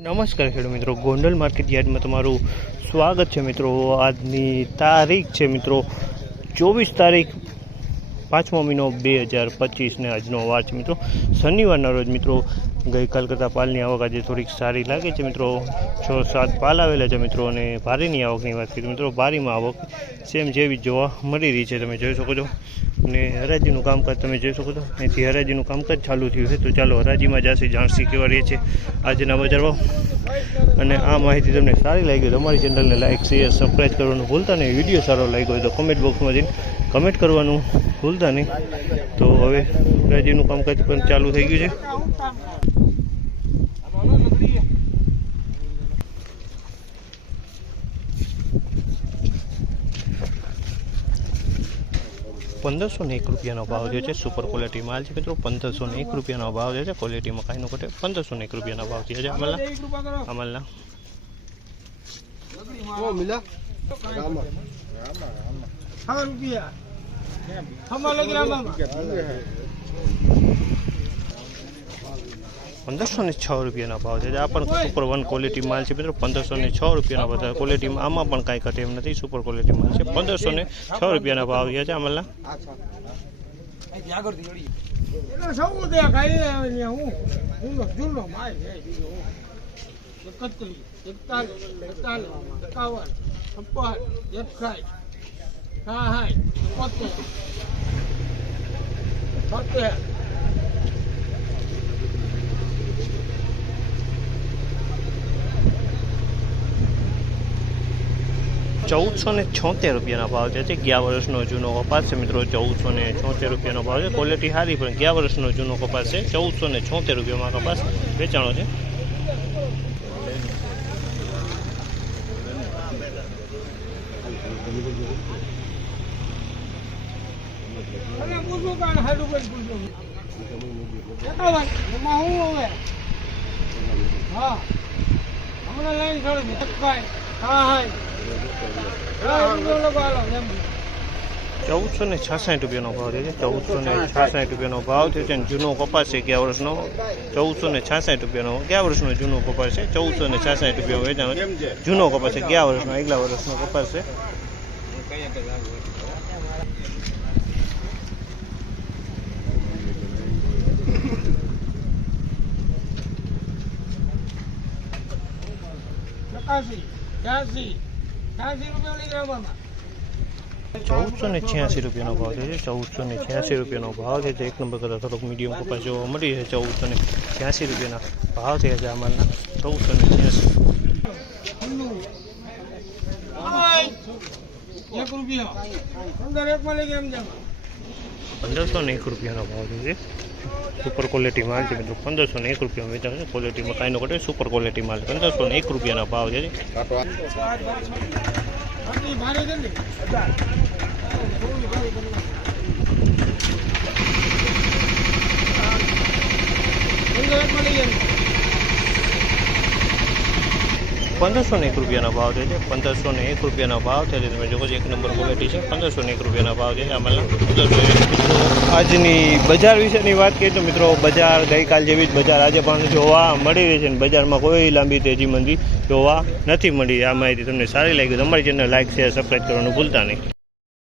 નમસ્કાર ખેડૂત મિત્રો, ગોંડલ માર્કેટ યાર્ડમાં તમારું સ્વાગત છે મિત્રો। આજની તારીખ છે મિત્રો 24 તારીખ 5મો મહિનો 2025 ને આજનો વાર છે મિત્રો શનિવારના રોજ મિત્રો। ગઈકાલ કરતાં પાલની આવક આજે થોડીક સારી લાગે છે મિત્રો। 6-7 પાલ આવેલા છે મિત્રો। અને ભારીની આવકની વાત કરીએ મિત્રો, ભારીમાં આવક સેમ જેવી જોવા મળી રહી છે, તમે જોઈ શકો છો। અને હરાજીનું કામકાજ તમે જોઈ શકો છો, અહીંથી હરાજીનું કામકાજ ચાલુ થયું છે। તો ચાલો હરાજીમાં જશે, જાણસી કેવા રહે છે આજના બજાર ભાવ। અને આ માહિતી તમને સારી લાગી તો અમારી ચેનલને લાઇક, શેર, સબસ્ક્રાઈબ કરવાનું ભૂલતા નહીં। વિડીયો સારો લાગ્યો હોય તો કમેન્ટ બોક્સમાં જઈને કમેન્ટ કરવાનું ભૂલતા નહીં। તો હવે હરાજીનું કામકાજ પણ ચાલુ થઈ ગયું છે। 1501 રૂપિયાનો ભાવ જે છે સુપર ક્વોલિટી માલ છે મિત્રો। 1501 રૂપિયાનો ભાવ જે છે, ક્વોલિટીમાં કાંઈ નો ઘટે। 1501 રૂપિયાનો ભાવ છે અમલના ₹1506 રૂપિયાના ભાવ છે। આ પણ સુપર વન ક્વોલિટી માલ છે મિત્રો। 1506 રૂપિયાના બધા ક્વોલિટીમાં, આમાં પણ કાંઈ ઘટે એમ નથી, સુપર ક્વોલિટી માલ છે। 1506 રૂપિયાના ભાવ છે અમલના। ₹1476 રૂપિયાના ભાવ છે। 11 વર્ષનો જૂનો કપાસ છે મિત્રો। 1476 રૂપિયાનો ભાવ છે। ક્વોલિટી સારી પણ 11 વર્ષનો જૂનો કપાસ છે। 1476 રૂપિયામાં કપાસ વેચાણો છે। ₹1466 રૂપિયાનો ભાવ છે। 1466 રૂપિયાનો ભાવ છે। જૂનો કપાસ છે 11 વર્ષનો। 1466 રૂપિયાનો 11 વર્ષનો જૂનો કપાસ છે। 1466 રૂપિયા વેચાણો છે। જૂનો કપાસ છે 11 વર્ષનો, આગલા વર્ષનો કપાસ છે। ₹1486 રૂપિયાનો ભાવ છે। 1486 રૂપિયાનો ભાવ છે। એક નંબર કરતાં થોડોક મીડિયમ કપાસ જોવા મળી છે। 1486 રૂપિયાના ભાવ થયા છે અમારના। 1501 રૂપિયાનો ભાવ છે। સુપર ક્વોલિટી માલ છે મિત્રો। 1501 રૂપિયામાં વેચાણ છે। ક્વોલિટીમાં કાંઈ નો ઘટે, સુપર ક્વોલિટી માલ 1501 રૂપિયાના ભાવ છે। ₹1501 રૂપિયાના ભાવ છે। 1501 રૂપિયાના ભાવ છે। તમે જોવો છો, એક નંબર ક્વોલિટી છે। 1501 રૂપિયાના ભાવ છે આમાં। આજની બજાર વિશેની વાત કરીએ તો મિત્રો, બજાર ગઈકાલ જેવી જ બજાર આજે પણ જોવા મળી રહી છે। બજારમાં કોઈ લાંબી તેજી મંદી જોવા નથી મળી। આ માહિતી તમને સારી લાગી તો અમારી ચેનલ લાઈક, શેર, સબસ્ક્રાઈબ કરવાનું ભૂલતા નહીં।